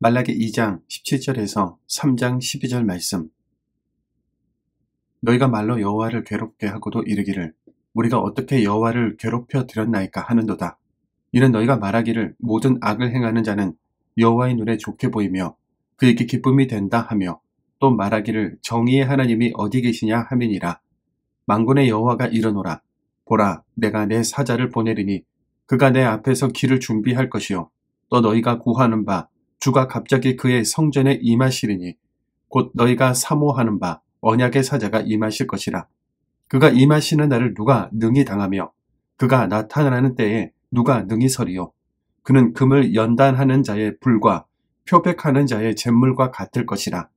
말라기 2장 17절에서 3장 12절 말씀. 너희가 말로 여호와를 괴롭게 하고도 이르기를 우리가 어떻게 여호와를 괴롭혀 드렸나이까 하는도다. 이는 너희가 말하기를 모든 악을 행하는 자는 여호와의 눈에 좋게 보이며 그에게 기쁨이 된다 하며 또 말하기를 정의의 하나님이 어디 계시냐 하미니라. 만군의 여호와가 이르노라. 보라, 내가 내 사자를 보내리니 그가 내 앞에서 길을 준비할 것이요 또 너희가 구하는 바 주가 갑자기 그의 성전에 임하시리니 곧 너희가 사모하는 바 언약의 사자가 임하실 것이라. 그가 임하시는 날을 누가 능히 당하며 그가 나타나는 때에 누가 능히 서리요. 그는 금을 연단하는 자의 불과 표백하는 자의 잿물과 같을 것이라.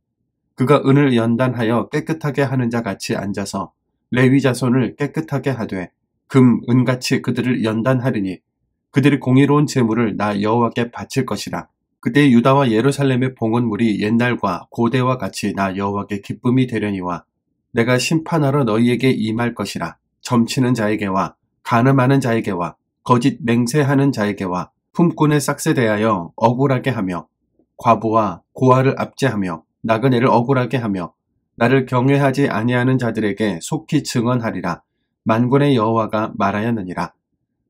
그가 은을 연단하여 깨끗하게 하는 자 같이 앉아서 레위 자손을 깨끗하게 하되 금, 은같이 그들을 연단하리니 그들이 공의로운 제물을 나 여호와께 바칠 것이라. 그때 유다와 예루살렘의 봉헌물이 옛날과 고대와 같이 나 여호와께 기쁨이 되려니와 내가 심판하러 너희에게 임할 것이라. 점치는 자에게와 간음하는 자에게와 거짓 맹세하는 자에게와 품꾼의 싹세 대하여 억울하게 하며 과부와 고아를 압제하며 나그네를 억울하게 하며 나를 경외하지 아니하는 자들에게 속히 증언하리라. 만군의 여호와가 말하였느니라.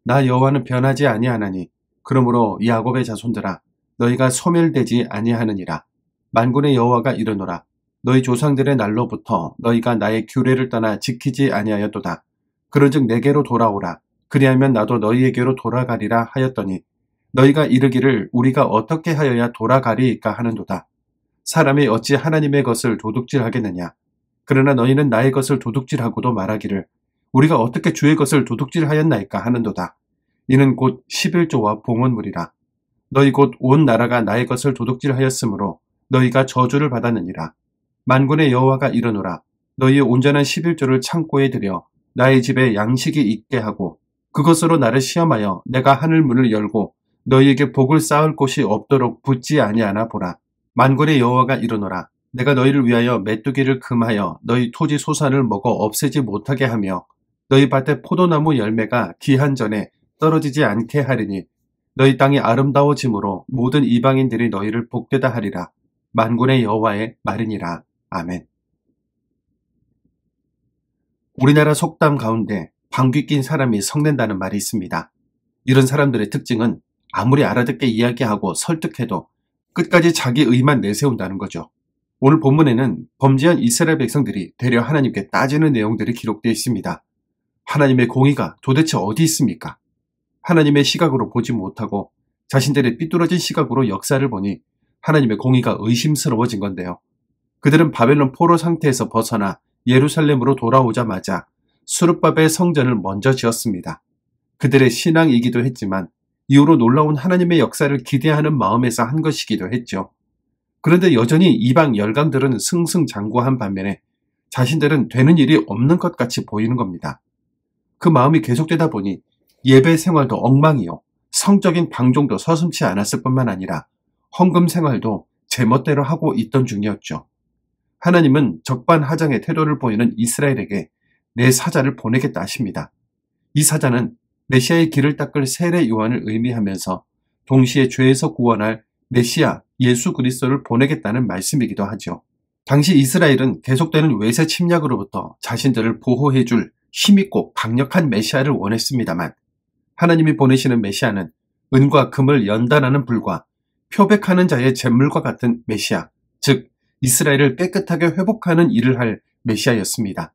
나 여호와는 변하지 아니하나니 그러므로 야곱의 자손들아 너희가 소멸되지 아니하느니라. 만군의 여호와가 이르노라. 너희 조상들의 날로부터 너희가 나의 규례를 떠나 지키지 아니하였도다. 그런즉 내게로 돌아오라. 그리하면 나도 너희에게로 돌아가리라 하였더니 너희가 이르기를 우리가 어떻게 하여야 돌아가리이까 하는도다. 사람이 어찌 하나님의 것을 도둑질하겠느냐. 그러나 너희는 나의 것을 도둑질하고도 말하기를 우리가 어떻게 주의 것을 도둑질하였나이까 하는도다. 이는 곧 11조와 봉헌물이라. 너희 곧 온 나라가 나의 것을 도둑질하였으므로 너희가 저주를 받았느니라. 만군의 여호와가 이르노라. 너희의 온전한 11조를 창고에 들여 나의 집에 양식이 있게 하고 그것으로 나를 시험하여 내가 하늘 문을 열고 너희에게 복을 쌓을 곳이 없도록 붙지 아니하나 보라. 만군의 여호와가 이르노라. 내가 너희를 위하여 메뚜기를 금하여 너희 토지 소산을 먹어 없애지 못하게 하며 너희 밭에 포도나무 열매가 기한 전에 떨어지지 않게 하리니 너희 땅이 아름다워짐으로 모든 이방인들이 너희를 복되다 하리라. 만군의 여호와의 말이니라. 아멘. 우리나라 속담 가운데 방귀 낀 사람이 성낸다는 말이 있습니다. 이런 사람들의 특징은 아무리 알아듣게 이야기하고 설득해도 끝까지 자기 의만 내세운다는 거죠. 오늘 본문에는 범죄한 이스라엘 백성들이 되려 하나님께 따지는 내용들이 기록되어 있습니다. 하나님의 공의가 도대체 어디 있습니까? 하나님의 시각으로 보지 못하고 자신들의 삐뚤어진 시각으로 역사를 보니 하나님의 공의가 의심스러워진 건데요. 그들은 바벨론 포로 상태에서 벗어나 예루살렘으로 돌아오자마자 수르바벨 성전을 먼저 지었습니다. 그들의 신앙이기도 했지만 이후로 놀라운 하나님의 역사를 기대하는 마음에서 한 것이기도 했죠. 그런데 여전히 이방 열강들은 승승장구한 반면에 자신들은 되는 일이 없는 것 같이 보이는 겁니다. 그 마음이 계속되다 보니 예배 생활도 엉망이요. 성적인 방종도 서슴지 않았을 뿐만 아니라 헌금 생활도 제멋대로 하고 있던 중이었죠. 하나님은 적반하장의 태도를 보이는 이스라엘에게 내 사자를 보내겠다 하십니다. 이 사자는 메시아의 길을 닦을 세례 요한을 의미하면서 동시에 죄에서 구원할 메시아 예수 그리스도를 보내겠다는 말씀이기도 하죠. 당시 이스라엘은 계속되는 외세 침략으로부터 자신들을 보호해줄 힘있고 강력한 메시아를 원했습니다만 하나님이 보내시는 메시아는 은과 금을 연단하는 불과 표백하는 자의 잿물과 같은 메시아, 즉 이스라엘을 깨끗하게 회복하는 일을 할 메시아였습니다.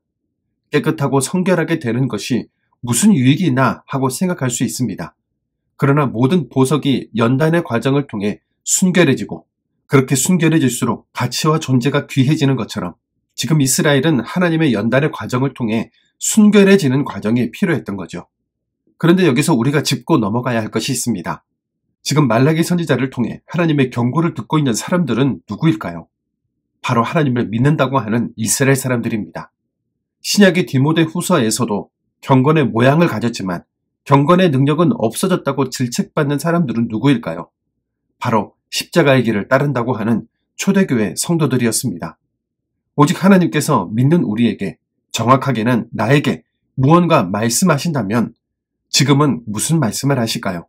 깨끗하고 성결하게 되는 것이 무슨 유익이 있나 하고 생각할 수 있습니다. 그러나 모든 보석이 연단의 과정을 통해 순결해지고 그렇게 순결해질수록 가치와 존재가 귀해지는 것처럼 지금 이스라엘은 하나님의 연단의 과정을 통해 순결해지는 과정이 필요했던 거죠. 그런데 여기서 우리가 짚고 넘어가야 할 것이 있습니다. 지금 말라기 선지자를 통해 하나님의 경고를 듣고 있는 사람들은 누구일까요? 바로 하나님을 믿는다고 하는 이스라엘 사람들입니다. 신약의 디모데 후서에서도 경건의 모양을 가졌지만 경건의 능력은 없어졌다고 질책받는 사람들은 누구일까요? 바로 십자가의 길을 따른다고 하는 초대교회 성도들이었습니다. 오직 하나님께서 믿는 우리에게, 정확하게는 나에게 무언가 말씀하신다면 지금은 무슨 말씀을 하실까요?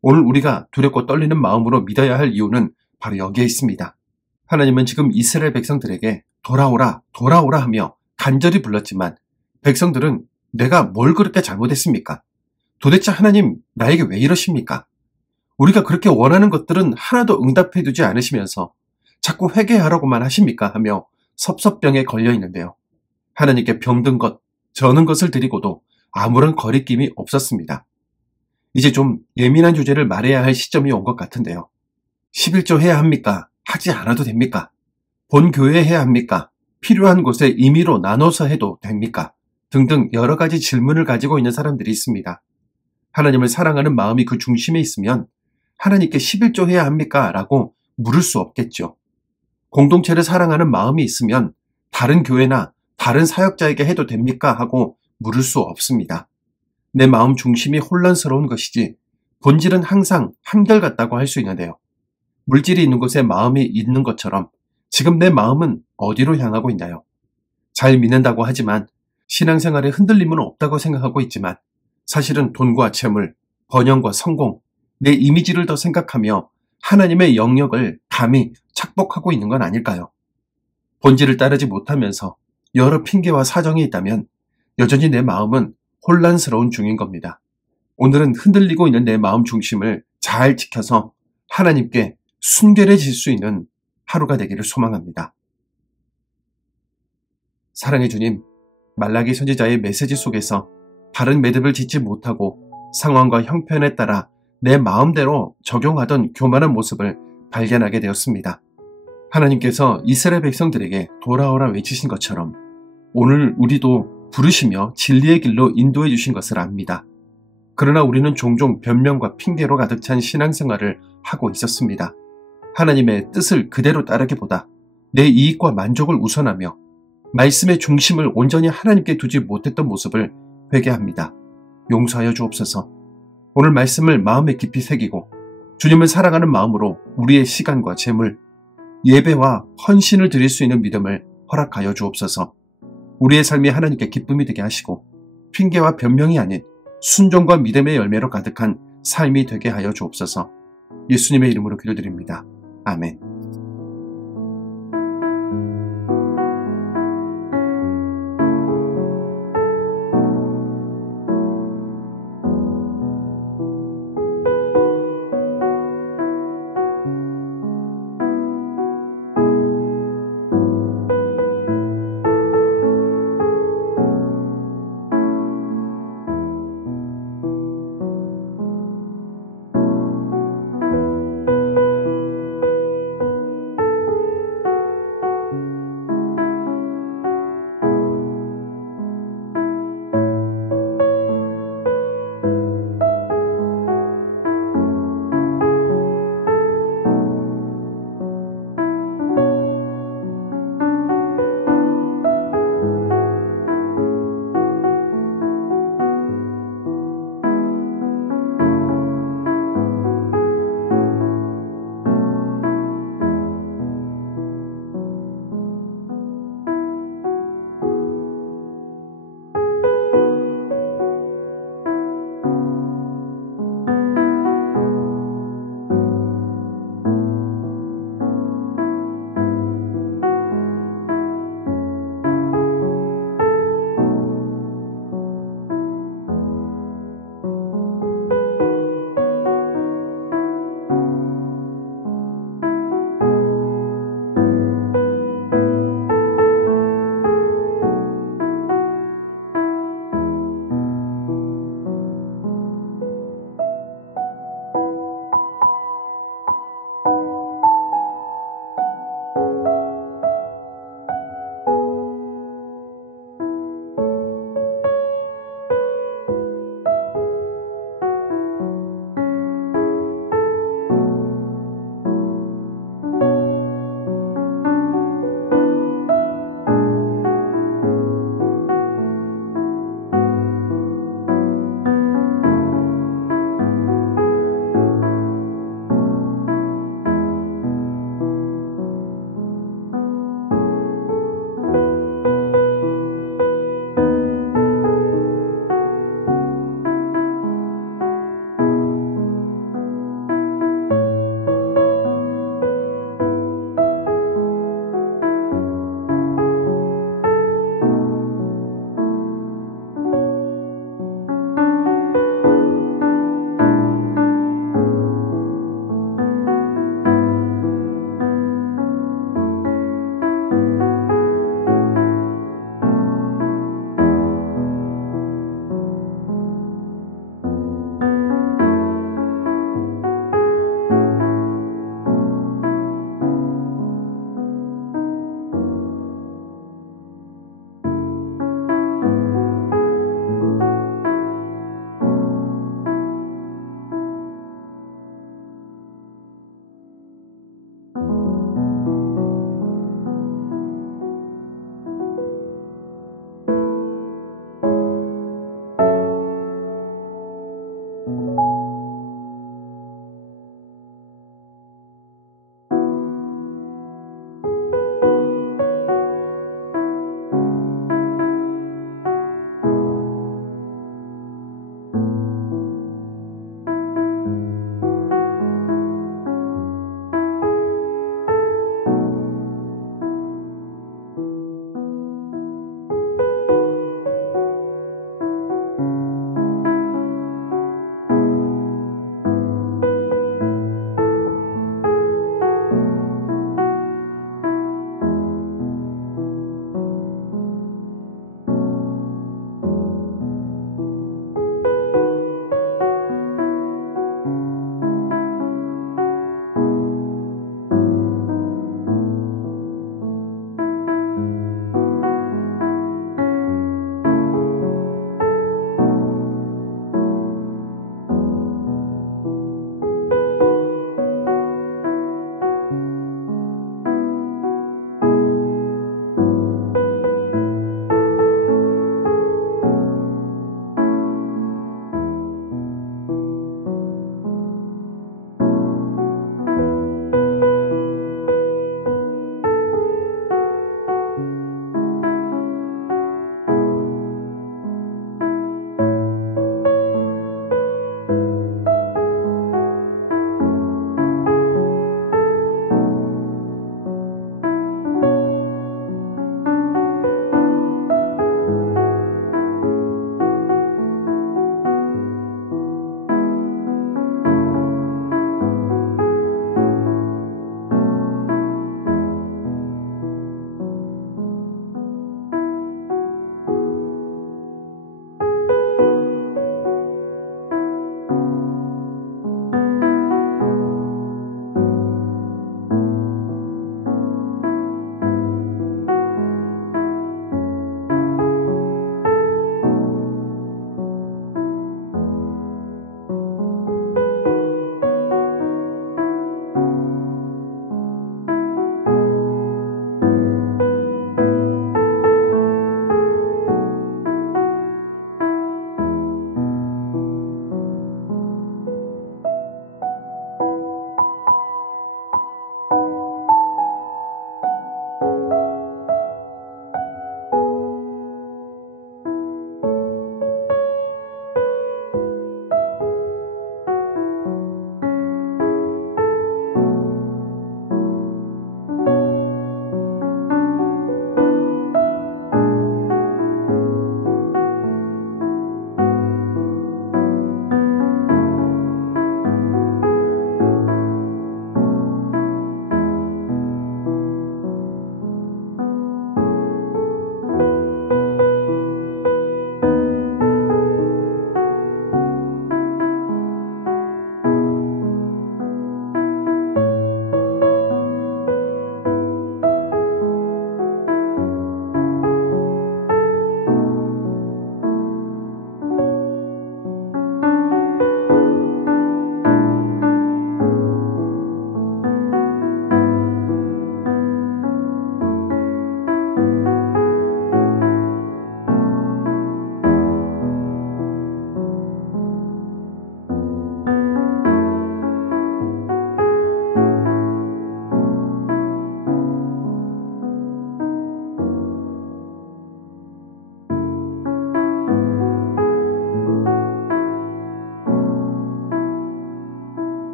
오늘 우리가 두렵고 떨리는 마음으로 믿어야 할 이유는 바로 여기에 있습니다. 하나님은 지금 이스라엘 백성들에게 돌아오라, 돌아오라 하며 간절히 불렀지만 백성들은 내가 뭘 그렇게 잘못했습니까? 도대체 하나님 나에게 왜 이러십니까? 우리가 그렇게 원하는 것들은 하나도 응답해 두지 않으시면서 자꾸 회개하라고만 하십니까? 하며 섭섭병에 걸려 있는데요. 하나님께 병든 것, 저는 것을 드리고도 아무런 거리낌이 없었습니다. 이제 좀 예민한 주제를 말해야 할 시점이 온 것 같은데요. 11조 해야 합니까? 하지 않아도 됩니까? 본 교회 해야 합니까? 필요한 곳에 임의로 나눠서 해도 됩니까? 등등 여러 가지 질문을 가지고 있는 사람들이 있습니다. 하나님을 사랑하는 마음이 그 중심에 있으면 하나님께 11조 해야 합니까? 라고 물을 수 없겠죠. 공동체를 사랑하는 마음이 있으면 다른 교회나 다른 사역자에게 해도 됩니까? 하고 물을 수 없습니다. 내 마음 중심이 혼란스러운 것이지 본질은 항상 한결같다고 할 수 있는데요. 물질이 있는 곳에 마음이 있는 것처럼 지금 내 마음은 어디로 향하고 있나요? 잘 믿는다고 하지만 신앙생활에 흔들림은 없다고 생각하고 있지만 사실은 돈과 재물, 번영과 성공, 내 이미지를 더 생각하며 하나님의 영역을 감히 착복하고 있는 건 아닐까요? 본질을 따르지 못하면서 여러 핑계와 사정이 있다면 여전히 내 마음은 혼란스러운 중인 겁니다. 오늘은 흔들리고 있는 내 마음 중심을 잘 지켜서 하나님께 순결해질 수 있는 하루가 되기를 소망합니다. 사랑의 주님, 말라기 선지자의 메시지 속에서 바른 매듭을 짓지 못하고 상황과 형편에 따라 내 마음대로 적용하던 교만한 모습을 발견하게 되었습니다. 하나님께서 이스라엘 백성들에게 돌아오라 외치신 것처럼 오늘 우리도 부르시며 진리의 길로 인도해 주신 것을 압니다. 그러나 우리는 종종 변명과 핑계로 가득 찬 신앙생활을 하고 있었습니다. 하나님의 뜻을 그대로 따르기보다 내 이익과 만족을 우선하며 말씀의 중심을 온전히 하나님께 두지 못했던 모습을 회개합니다. 용서하여 주옵소서. 오늘 말씀을 마음에 깊이 새기고 주님을 사랑하는 마음으로 우리의 시간과 재물, 예배와 헌신을 드릴 수 있는 믿음을 허락하여 주옵소서. 우리의 삶이 하나님께 기쁨이 되게 하시고 핑계와 변명이 아닌 순종과 믿음의 열매로 가득한 삶이 되게 하여 주옵소서. 예수님의 이름으로 기도드립니다. 아멘.